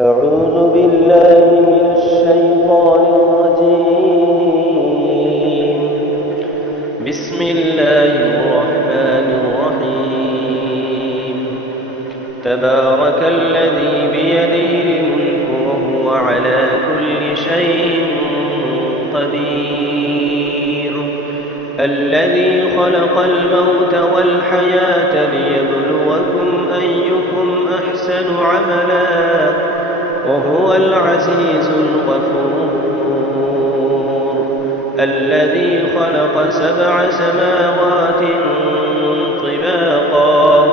أعوذ بالله من الشيطان الرجيم. بسم الله الرحمن الرحيم. تبارك الذي بيده الملك وهو على كل شيء قدير. الذي خلق الموت والحياة ليبلوكم أيكم أحسن عملا وهو العزيز الغفور. الذي خلق 7 سماوات طباقا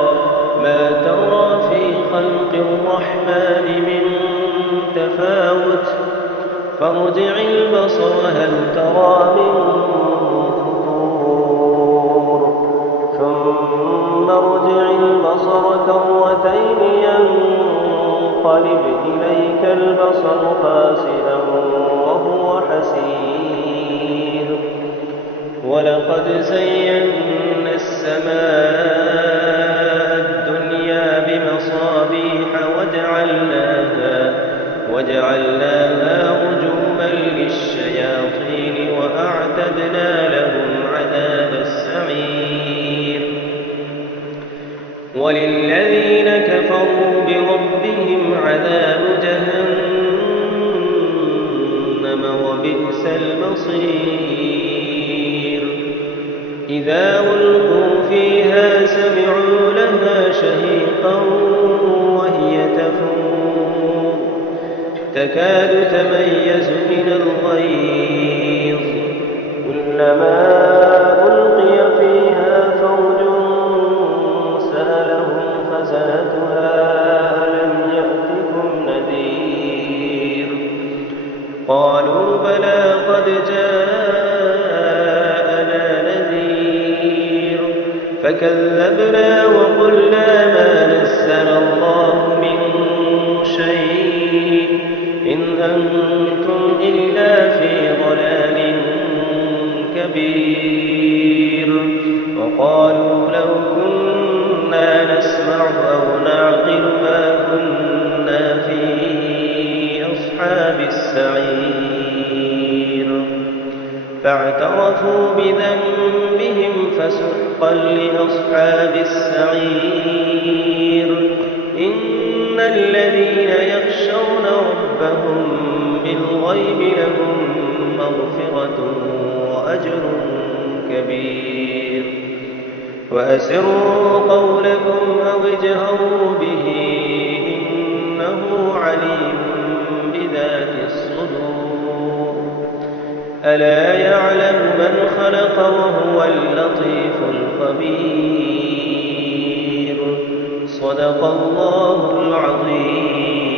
ما ترى في خلق الرحمن من تفاوت فارجع البصر هل ترى من فطور ثم ارجع البصر كرتين ينقلب إليك البصر خاسئا وهو حسير. ولقد زينا السماء الدنيا بمصابيح وجعلناها رجوما للشياطين وأعتدنا لهم عذاب السعير. وللذين كفروا بربهم عذاب جهنم وبئس المصير. إذا ألقوا فيها سمعوا لها شهيقا وهي تفور تكاد تميز من الغيظ كلما ألقي فيها فوج سألهم خزنتها ألم يأتكم نذير قالوا بلى قد جاءنا نذير فكذبنا وقلنا ما نزل الله من شيء إن أنتم إلا في ضلال كبير. وقالوا لو كنا نسمع أو نعقل ما كنا في أصحاب السعير. فاعترفوا بذنبهم فسحقا لأصحاب السعير. إن الذين يخشون ربهم بالغيب لهم مغفرة وأجر كبير. وأسروا قولكم أو اجهروا به إنه عليم بذات الصدور. ألا يعلم من خلق وهو اللطيف الخبير. صدق الله العظيم.